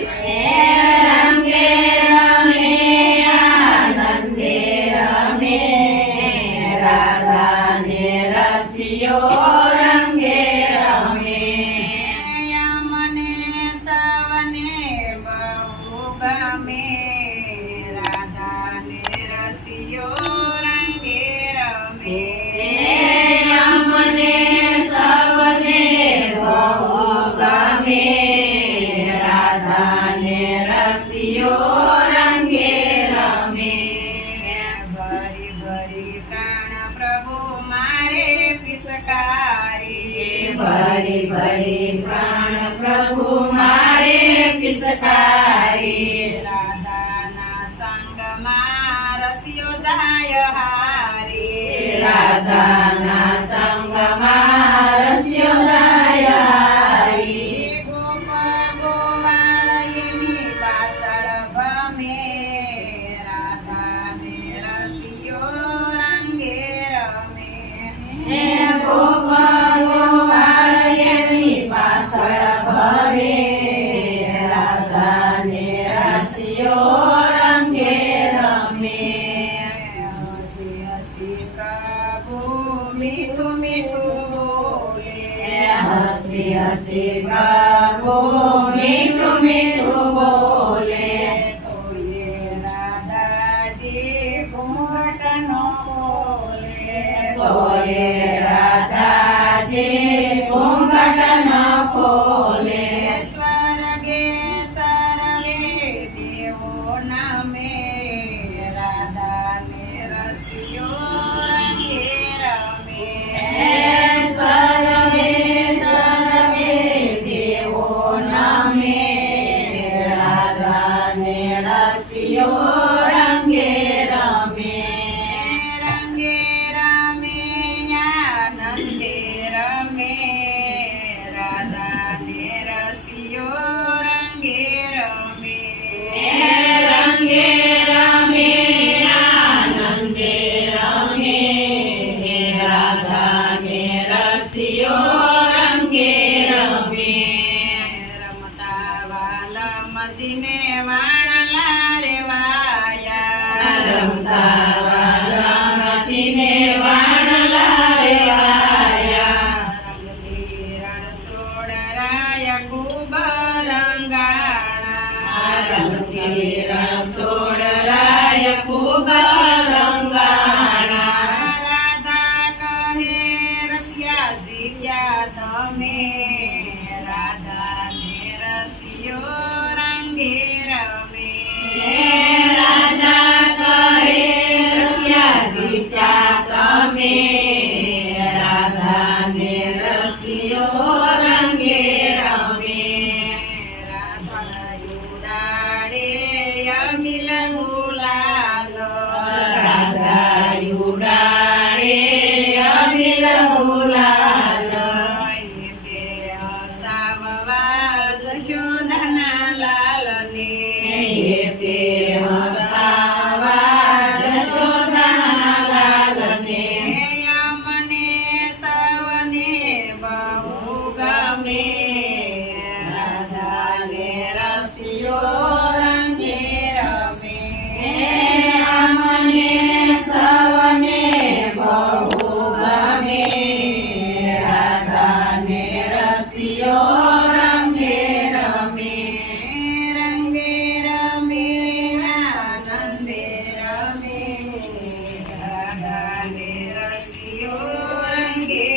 રંગે રમે આનંદે રમે રાધા ને રસિયો રંગે રમે મને સવને બહુ ગમે રાધા ને રસિયો રંગે રમે મને સવને બહુ ગમે રાધા ને રસિયો રંગે રમે ભરી ભરી પ્રાણ પ્રભુ મારે પિસકારી ભરી ભરી પ્રાણ પ્રભુ મારે પિસકારી રાધાના સંગમાં રસિયો જાય હારી રાધાના સંગમાં રસ્યો જાય હારી ગોપ ગોવાળ એની પાછળ ભમે રાધાને રસિયો રંગે રમે હે ગોપાલ ગોપાળ એની પાછળ ભરે રાધાને રસિયો રંગે રમે હસી હસી પ્રભુ મીઠું મીઠું બોલે હસી હસી પ્રભુ મીઠું મીઠું બોલે તોયે રાધાજી ઘૂંઘટ ન બોલે તોયે રાધાજી ઘૂંઘટ ન ખોલે સ્વર્ગે સરલે દેવો નમે રાધાને રસિયો રંગે રમે સરગે સરગે દેવો નમે રાધાને રસિયો રંગે રમે રંગે રમે આનંદે રમે રાધાને રસિયો રંગે રમે રંગે રમે આનંદે રમે રાધાને રસિયો રંગે રમે રમતા વાલા મજીને વાણલા રે વાયા રમતા વાલા મથીને વાણલા રેવાયા રંગથી રણછોડરાયા ખૂબ રંગાણા રંગથી રણછોડરાય ખૂબ રંગાણા રાધા કહે રસિયાજી ક્યાં તમે રાધાને રસિયો રંગે રમે રાધા કહે રસિયાજી ક્યાં તમે રાધાને રસિયો રંગે રમે રાધા ઉડાડે અમિલ ગુલાલો રાધા ઉડાડે અમિલ ગુલાલ તે હસાવવા જશોદાના લાલને તે હસાવા જશોદાના લાલને મને સવને બહુ ગમે રાધાને રસિયો રંગે રમે મને સવને બહુ ગમે રાધાને રસિયો રંગે રમે રંગે રમે આનંદે રમે રાધાને રસિયો રંગે